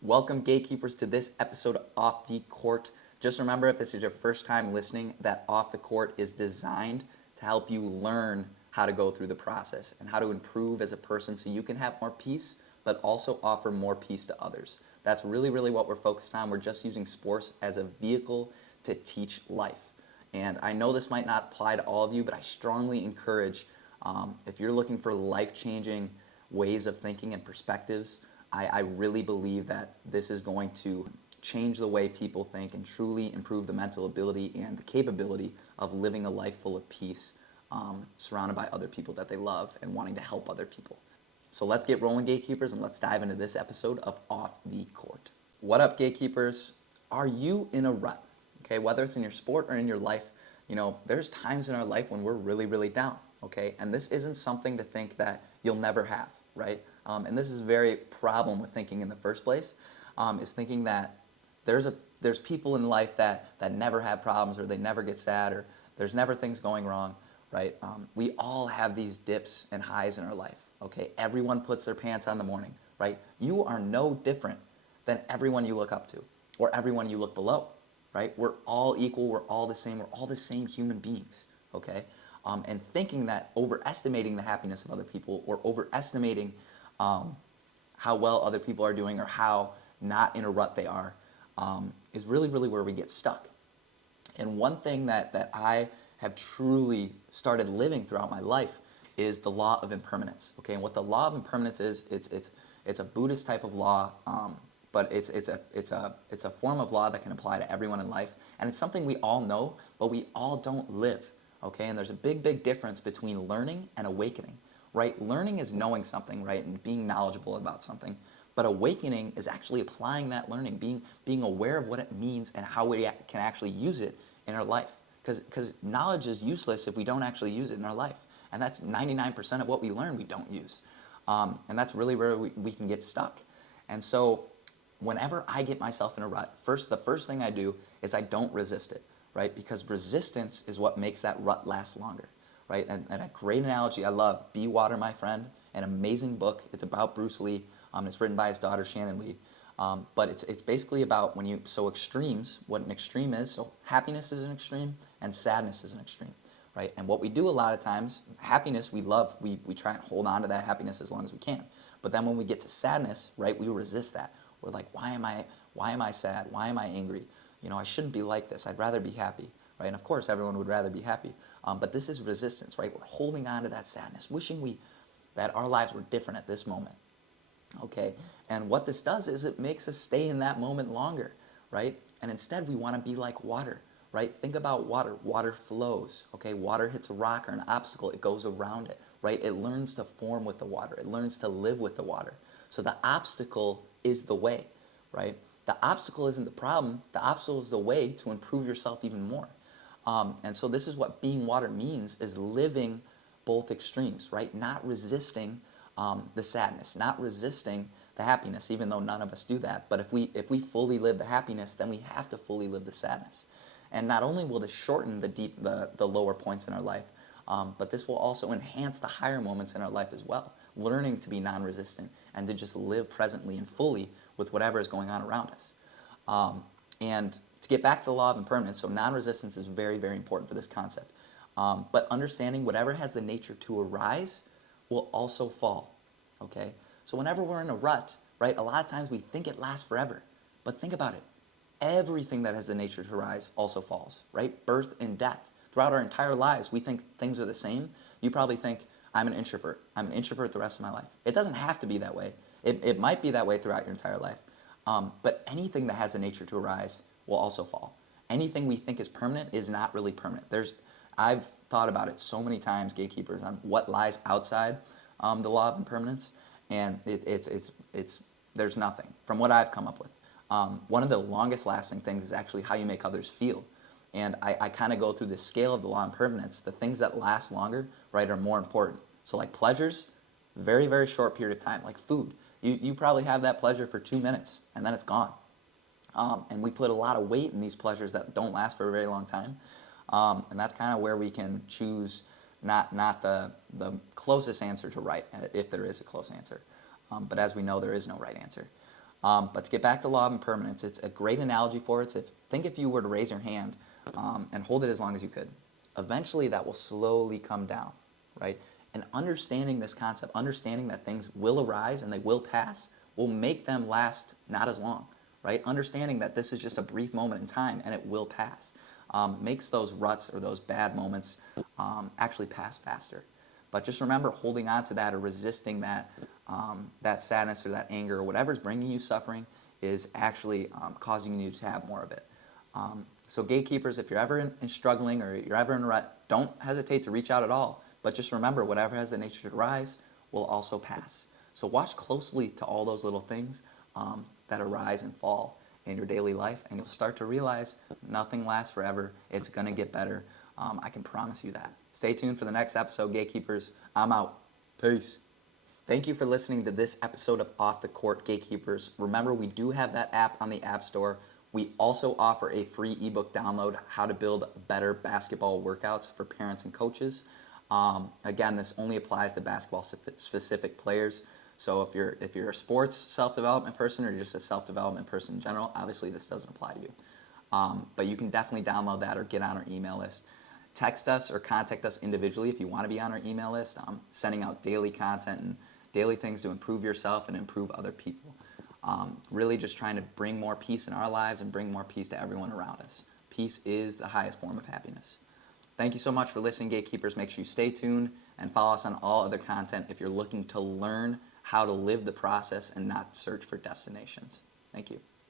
Welcome, gatekeepers, to this episode of Off the Court. Just remember, if this is your first time listening, that Off the Court is designed to help you learn how to go through the process and how to improve as a person so you can have more peace, but also offer more peace to others. That's really what we're focused on. We're just using sports as a vehicle to teach life. And I know this might not apply to all of you, but I strongly encourage, if you're looking for life-changing ways of thinking and perspectives, I really believe that this is going to change the way people think and truly improve the mental ability and the capability of living a life full of peace, surrounded by other people that they love and wanting to help other people. So let's get rolling, gatekeepers, and let's dive into this episode of Off the Court. What up, gatekeepers? Are you in a rut? Okay, whether it's in your sport or in your life, there's times in our life when we're really down, okay? And this isn't something to think that you'll never have, right? And this is a very problem with thinking in the first place, is thinking that there's people in life that never have problems, or they never get sad, or there's never things going wrong, right? We all have these dips and highs in our life, okay? Everyone puts their pants on in the morning, right? You are no different than everyone you look up to or everyone you look below, right? We're all equal, we're all the same human beings, okay? And thinking that overestimating the happiness of other people or overestimating how well other people are doing or how not in a rut they are is really where we get stuck. And one thing that I have truly started living throughout my life is the Law of Impermanence. Okay, and what the Law of Impermanence is, it's a Buddhist type of law, but it's a form of law that can apply to everyone in life, and it's something we all know, but we all don't live. Okay, and there's a big difference between learning and awakening. Right? Learning is knowing something, right, and being knowledgeable about something. But awakening is actually applying that learning, being aware of what it means and how we can actually use it in our life. Because knowledge is useless if we don't actually use it in our life. And that's 99% of what we learn we don't use. And that's really where we can get stuck. And so whenever I get myself in a rut, the first thing I do is I don't resist it, right? Because resistance is what makes that rut last longer. Right? And a great analogy I love, Be Water, My Friend, an amazing book. It's about Bruce Lee. It's written by his daughter, Shannon Lee. But it's basically about extremes, what an extreme is. So happiness is an extreme and sadness is an extreme. Right? And what we do a lot of times, happiness we love, we try and hold on to that happiness as long as we can. But then when we get to sadness, right, we resist that. We're like, why am I sad? Why am I angry? I shouldn't be like this. I'd rather be happy. Right? And of course, everyone would rather be happy. But this is resistance, right? We're holding on to that sadness, wishing that our lives were different at this moment. Okay? And what this does is it makes us stay in that moment longer, right? And instead, we want to be like water, right? Think about water. Water flows, okay? Water hits a rock or an obstacle, it goes around it, right? It learns to form with the water. It learns to live with the water. So the obstacle is the way, right? The obstacle isn't the problem. The obstacle is the way to improve yourself even more. And so this is what being water means, is living both extremes, right? Not resisting the sadness, not resisting the happiness, even though none of us do that. But if we fully live the happiness, then we have to fully live the sadness. And not only will this shorten the lower points in our life, but this will also enhance the higher moments in our life as well, learning to be non-resistant and to just live presently and fully with whatever is going on around us. And to get back to the Law of Impermanence, so non-resistance is very important for this concept. But understanding whatever has the nature to arise will also fall, okay? So whenever we're in a rut, right, a lot of times we think it lasts forever. But think about it. Everything that has the nature to arise also falls, right? Birth and death. Throughout our entire lives, we think things are the same. You probably think, I'm an introvert. I'm an introvert the rest of my life. It doesn't have to be that way. It might be that way throughout your entire life. But anything that has the nature to arise will also fall. Anything we think is permanent is not really permanent. I've thought about it so many times, gatekeepers, on what lies outside the Law of Impermanence, and there's nothing from what I've come up with. One of the longest lasting things is actually how you make others feel. And I kind of go through this scale of the Law of Impermanence. The things that last longer, right, are more important. So like pleasures, very short period of time. Like food, you probably have that pleasure for 2 minutes, and then it's gone. And we put a lot of weight in these pleasures that don't last for a very long time. And that's kind of where we can choose not the closest answer to right, if there is a close answer. But as we know, there is no right answer. But to get back to Law of Impermanence, it's a great analogy for it. Think if you were to raise your hand and hold it as long as you could. Eventually that will slowly come down, right? And understanding this concept, understanding that things will arise and they will pass, will make them last not as long, right? Understanding that this is just a brief moment in time and it will pass makes those ruts or those bad moments actually pass faster. But just remember, holding on to that or resisting that, that sadness or that anger or whatever's bringing you suffering is actually causing you to have more of it. So gatekeepers, if you're ever in struggling or you're ever in a rut, don't hesitate to reach out at all. But just remember, whatever has the nature to rise will also pass. So watch closely to all those little things that arise and fall in your daily life, and you'll start to realize nothing lasts forever. It's going to get better. I can promise you that. Stay tuned for the next episode, Gatekeepers. I'm out. Peace. Thank you for listening to this episode of Off the Court, Gatekeepers. Remember, we do have that app on the App Store. We also offer a free ebook download, How to Build Better Basketball Workouts for Parents and Coaches. Again, this only applies to basketball-specific players. So if you're a sports self-development person or you're just a self-development person in general, obviously this doesn't apply to you. But you can definitely download that or get on our email list. Text us or contact us individually if you want to be on our email list. Sending out daily content and daily things to improve yourself and improve other people. Really just trying to bring more peace in our lives and bring more peace to everyone around us. Peace is the highest form of happiness. Thank you so much for listening, Gatekeepers. Make sure you stay tuned and follow us on all other content if you're looking to learn how to live the process and not search for destinations. Thank you.